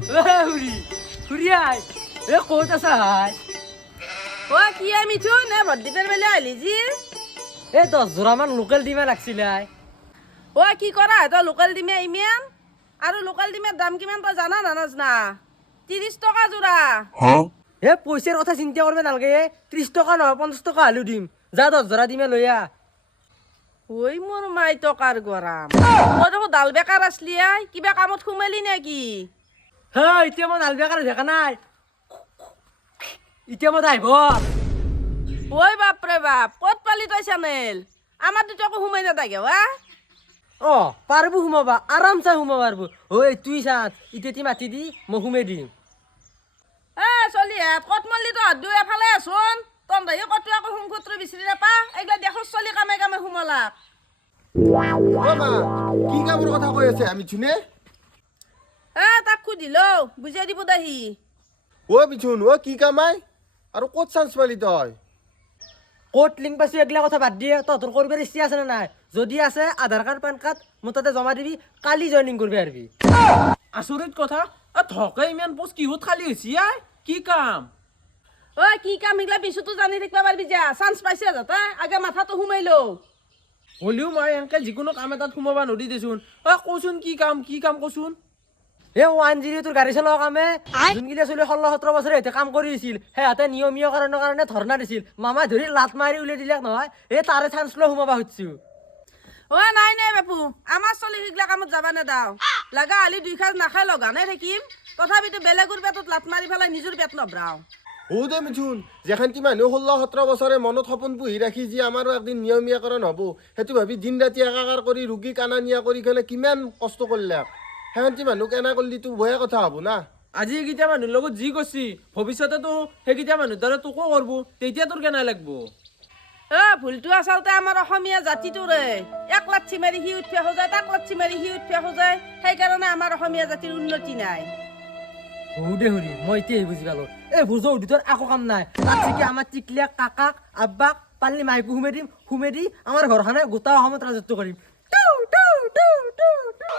হুৰি হুৰি I A ক'ত আছা হাই ও কি মিঠু নে ভদ্দীপের বেলে আইলি জি এ 10 জোড়ামান লোকেল ডিমা লাগছিলে আই ও কি করা তো লোকাল ডিমে ইমেন আর লোকাল ডিমের দাম কিমান তো জানা নানাজ না 30 টাকা জোড়া এ পইচাৰ কথা চিন্তা কৰবে নালগে 30 টকা নহয় 50 টকা হলেও দিম যা 10 জোড়া ডিমে লৈ আ ওই মোর মাই টকার গরাম ও দেখো ডাল বেকার আসলি আই কিবা কামত খুমাইলি নাকি হে এতিয়া মই নাল বেকাৰ দেখা নাই এতিয়া মই আহিব ওই বাপরে বাপ কত পালি তই চ্যানেল আমার দুটাকে হুমাই না থাকে ওয়া অ পারবো হুমাবা আরামসে হুমাবা পারবো ওই তুই সাথ ইতেতি মাতি দি মই হুমে দিম চলি কত মল্লি তো দুই এফালে আছোন তন দাহি কত আকৌ হুমখুত্র বিচাৰি নাপা এইগলা দেখো চলি কামে কামে হুমলা ও মা কি কামৰ কথা কৈ আছে আমি চুনে তাক খুদিলো বুঝাই দিব দাহি ও বিচুন ও কি কামাই আৰু ক'ত চান্স পালি তই কোট লিংক পাইছো এগলা কথা বাদ দিয়ে তহঁতৰ কৰিবৰ ইচ্ছা আছে না নাই যদি আছে আধাৰ কাৰ্ড পেন কাৰ্ড মোৰ তাতে জমা দিবি কালি জইনিং কৰবি আৰবি আচৰিত কথা ধকে ইমান পোষ্ট কিহত খালী হৈছে আই কি কাম কি কাম এইগলা পিছতো জানি থাকিবা পারবি যা চান্স পাইছে যাতে আগে মাথাটো হুমাইলো হলেও মই এনেকে যিকোনো কাম এটাত সোমাব নদি দেচোন কচোন কি কাম কচোন এ 108 তোৰ গাড়ী চলোৱা কামে যোনগিলা চলি 16-17 বছৰে হেতে কাম কৰি আছিল হেতে নিয়মীয় কাৰণৰ কাৰণে ধৰ্ণা দিছিল মামা ধৰি লাত মাৰি উলিয়াই দিলাক নহয় এ তাৰে চান্স লৈ সোমাবা খুজিছো নাই নাই বাপু আমার চলি সেইগলা কামত যাবা নেদাও লাগা আলি দুই খাজ নাখাই লগানে থাকিম তথাপিতো বেলেগৰ পেটত লাত মাৰি পেলাই নিজৰ পেট নভৰাও ও দে মিথুন যেখানটি মানুহ 16-17 বছৰে মনত সপোন পুহি ৰাখি যি আমাৰো একদিন নিয়মীয়াকৰণ হ'ব সেইটো ভাবি দিন ৰাতি একাকাৰ কৰি ৰোগী কানা নিয়া কৰি কেনে কিমান কষ্ট কৰিলে সেখানটি মানুহ কেনা কৰিলি তো ভয়া কথা হ'ব না আজি এইকেইটা মানুহৰ লগত যি কৰিছি ভৱিষ্যতেতো সেইকেইটা মানুহ দ্বাৰা তোকো কৰব তেতিয়া তোৰ কেনে লাগব ভুলটো আচলতে আমাৰ অসমীয়া জাতিটোৰে এক লাঠি মাৰি সি উঠিয়া হৈ যায় তাক লাঠি মাৰি সি উঠিয়া হৈ যায় সেইকাৰণে আমাৰ অসমীয়া জাতিৰ উন্নতি নাই দে হুৰি মই এতিয়া বুজি পালো এই বুজো উদিতৰ একো কাম নাই তাতকে আমাৰ টিকলিয়া কাকাক আব্বাক পাল্লি মাইকো হুমে দি আমাৰ ঘৰখনে গোটা অসমত ৰাজত্ব কৰিম টু টু টু টু টু